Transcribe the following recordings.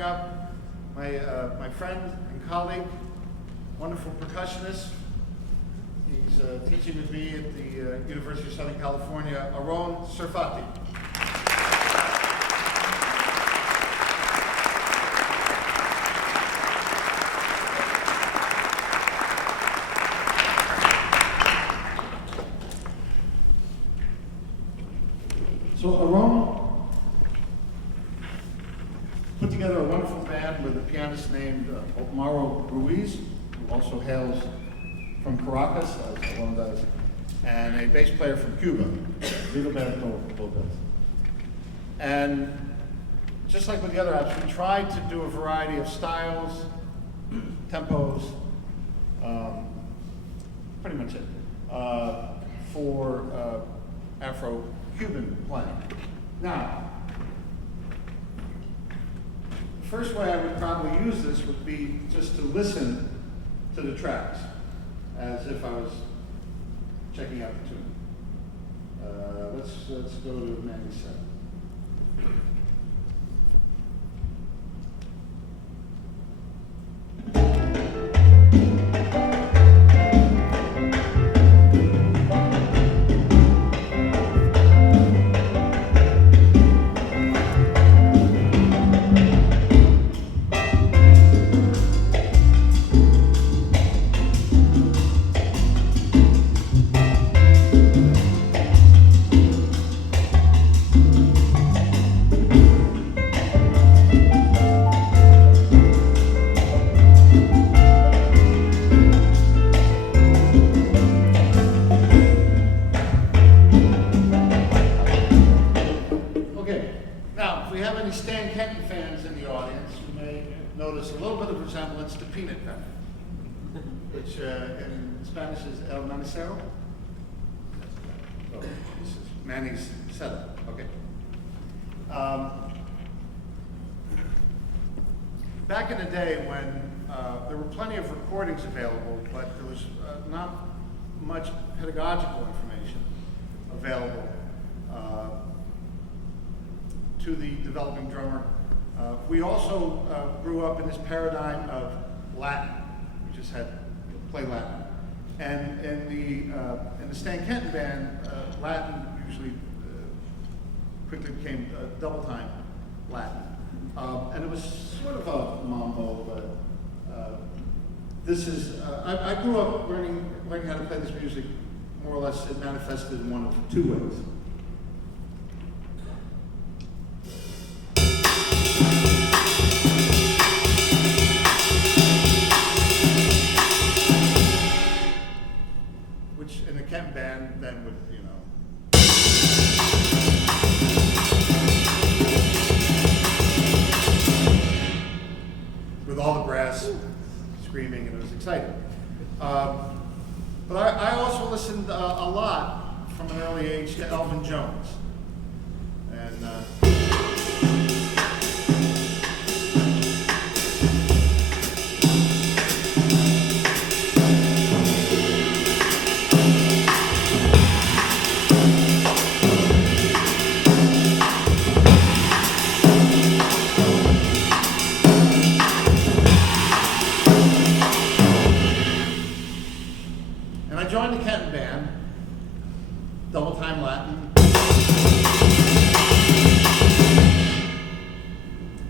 bring up my friend and colleague, wonderful percussionist. He's teaching with me at the University of Southern California, Aron Serfati. So Aron put together a wonderful band with a pianist named Omaro Ruiz, who also hails from Caracas, as one does, and a bass player from Cuba, Rigoberto Lopez. And just like with the other apps, we tried to do a variety of styles, tempos, pretty much it, for Afro-Cuban playing. Now, the first way I would probably use this would be just to listen to the tracks, as if I was checking out the tune. Let's go to Manny's set. Which in Spanish is El Manicero. So this is Manny's setup, okay. Back in the day when there were plenty of recordings available, but there was not much pedagogical information available to the developing drummer. We also grew up in this paradigm of Latin. We just had play Latin, and in the Stan Kenton band, Latin usually quickly became double time Latin, and it was sort of a mambo. But this is I grew up learning how to play this music. More or less, it manifested in one of two ways. Kenton band then would, with all the brass screaming, and it was exciting. But I also listened a lot from an early age to Elvin Jones. And joined the Kenton band, double time Latin,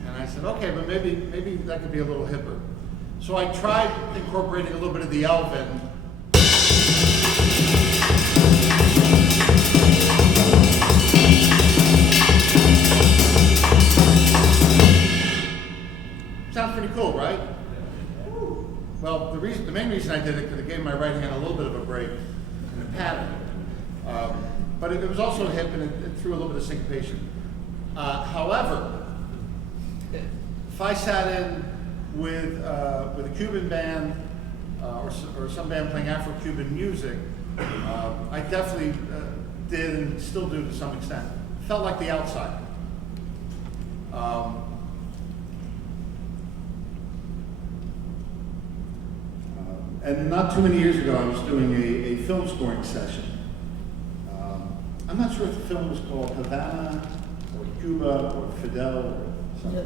and I said, okay, but maybe that could be a little hipper. So I tried incorporating a little bit of the Elvin. Sounds pretty cool, right? Well, the main reason I did it because it gave my right hand a little bit of a break in the pattern. But it was also hip, and it threw a little bit of syncopation. However, if I sat in with a Cuban band or some band playing Afro-Cuban music, I definitely did and still do to some extent. Felt like the outsider. And not too many years ago, I was doing a film scoring session. I'm not sure if the film was called Havana, or Cuba, or Fidel, or A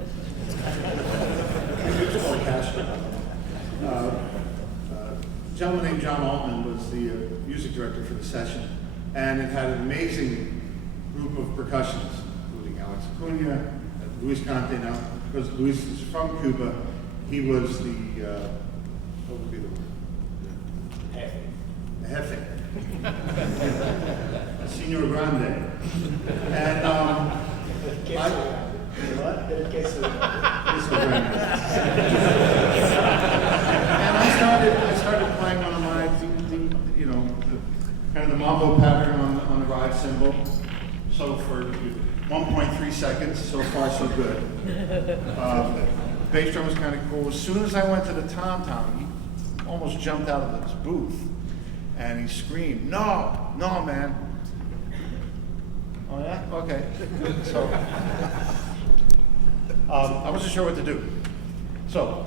gentleman named John Altman was the music director for the session, and it had an amazing group of percussionists, including Alex Acuna, Luis Conte. Now, because Luis is from Cuba, he was the what would be the word? The jefe. Senor Grande. And what? El queso. Queso Grande. And I started playing one of my, you know, kind of the mambo pattern on the ride cymbal. So for 1.3 seconds, so far so good. Bass drum was kind of cool. As soon as I went to the tom-tom, he almost jumped out of his booth and he screamed, "No, no, man." Oh yeah? Okay. So, I wasn't sure what to do. So,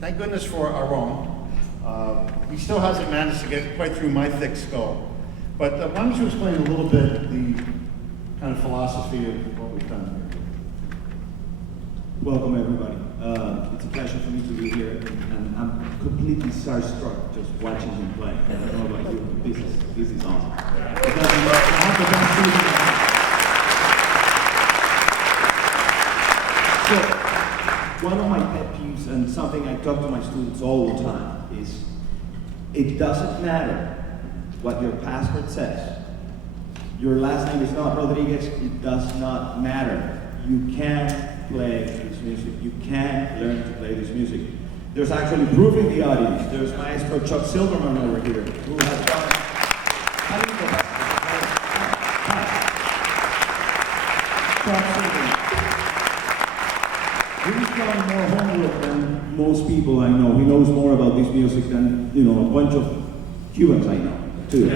thank goodness for Aaron. He still hasn't managed to get quite through my thick skull. But why don't you explain a little bit the kind of philosophy of what we've done here? Welcome, everybody. It's a pleasure for me to be here, and I'm completely starstruck just watching him play. I don't know about you, this is awesome. Because I have the best feeling. So, one of my pet peeves, and something I talk to my students all the time, is it doesn't matter what your passport says. Your last name is not Rodriguez, it does not matter. You can play this music. You can learn to play this music. There's actually proof in the audience. There's Maestro Chuck Silverman over here, who has done He's done more homework than most people I know. He knows more about this music than, you know, a bunch of Cubans I know, too.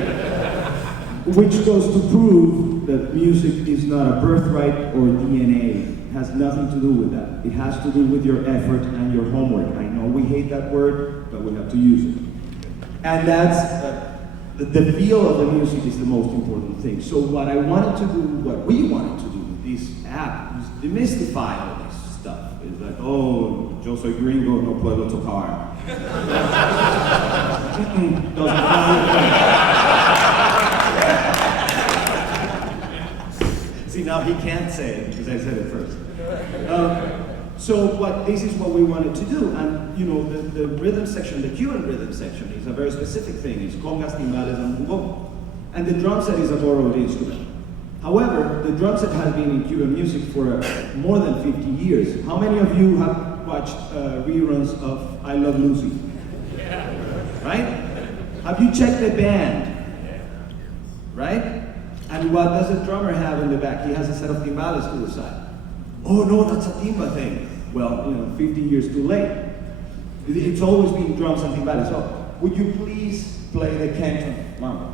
Which goes to prove that music is not a birthright or DNA. It has nothing to do with that. It has to do with your effort and your homework. I know we hate that word, but we have to use it. And that's, the feel of the music is the most important thing. So what I wanted to do, what we wanted to do with this app is demystify all this stuff. It's like, oh, yo soy gringo, no puedo tocar. Doesn't See, now he can't say it because I said it first. So this is what we wanted to do, and you know, the rhythm section, the Cuban rhythm section, is a very specific thing. It's congas, timbales, and bongos. And the drum set is a borrowed instrument. However, the drum set has been in Cuban music for more than 50 years. How many of you have watched reruns of I Love Lucy? Yeah. Right? Have you checked the band? Yeah. Right? And what does the drummer have in the back? He has a set of timbales to the side. Oh no, that's a timba thing. Well, you know, 50 years too late. It's always been drums and timbales. So, would you please play the Canton Mambo?